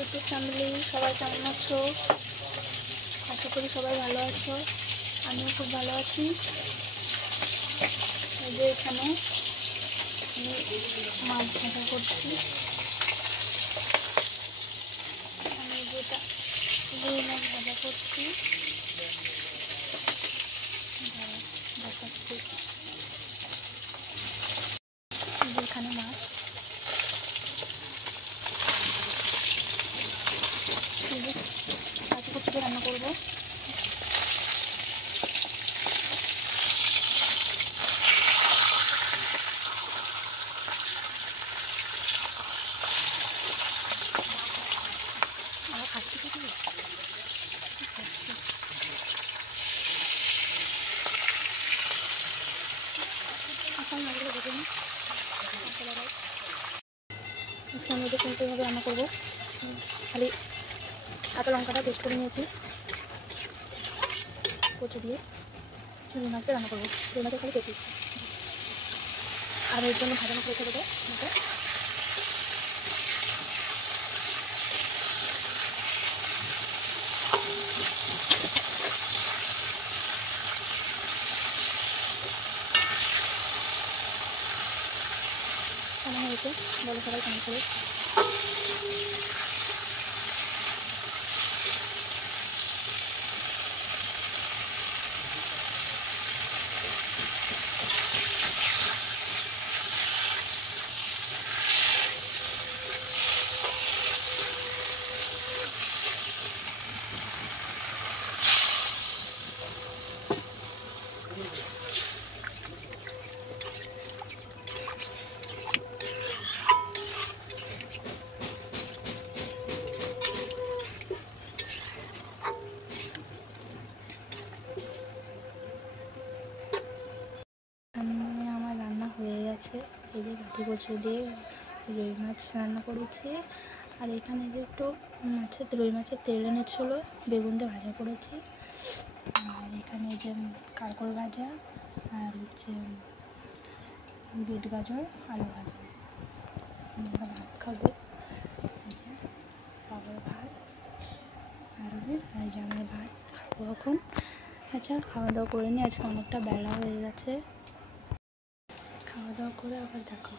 YouTube family সবাই কেমন আছো? আশা করি সবাই ভালো আছো। আমিও খুব ভালো আছি। এই যে এখানে আমি মাছ ভাজা করছি। আমি যেটা রুই মাছ ভাজা করছি দেখাচ্ছি। এখানে মাছ কাঁচা কচু দিয়ে রান্না করবো। আজকে আমি ওদের সিম্পলভাবে রান্না করবো। খালি কাঁচা লঙ্কাটা পেস্ট করে নিয়েছি, কচু দিয়ে রুই মাছটা রান্না করবো। রুই মাছের খালি পেটি আর এর জন্য ভাজা মাছ রেখে দেবো। কেমন হয়েছে বলো সবাই কেমন করে। আমার রান্না হয়ে গেছে। এই যে বাটি কচু দিয়ে রুই মাছ রান্না করেছি। আর এখানে যে একটু রুই মাছের তেল এনেছিলো, বেগুন দিয়ে ভাজা করেছি। আর এখানে যে কাঁকরোল ভাজা আর হচ্ছে বিট গাজর আলু ভাজা। আমরা ভাত খাবো, বাবার ভাত আর এই যে আমার ভাত খাবো এখন। আচ্ছা, খাওয়া দাওয়া করে নিই, আজকে অনেকটা বেলা হয়ে গেছে। খাওয়া দাওয়া করে আবার দেখো,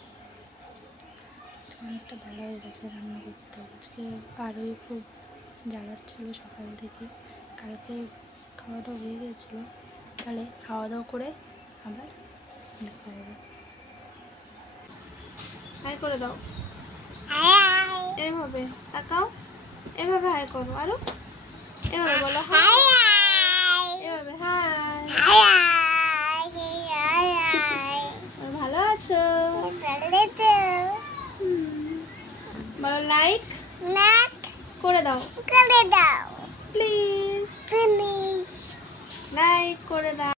অনেকটা বেলা হয়ে গেছে রান্না করতে। আজকে আরোই খুব জ্বালাচ্ছিল সকাল থেকে। কালকে খাওয়া দাওয়া হয়ে গিয়েছিলো। তাহলে খাওয়া দাওয়া করে আবার দেখা হবে। হাই করে দাও, এভাবে তাকাও, এভাবে হাই করো, আরো এভাবে বলো হাই, এভাবে হাই। ভালো আছো? বলো লাইক করে দাও, প্লিজ লাইক করে দাও।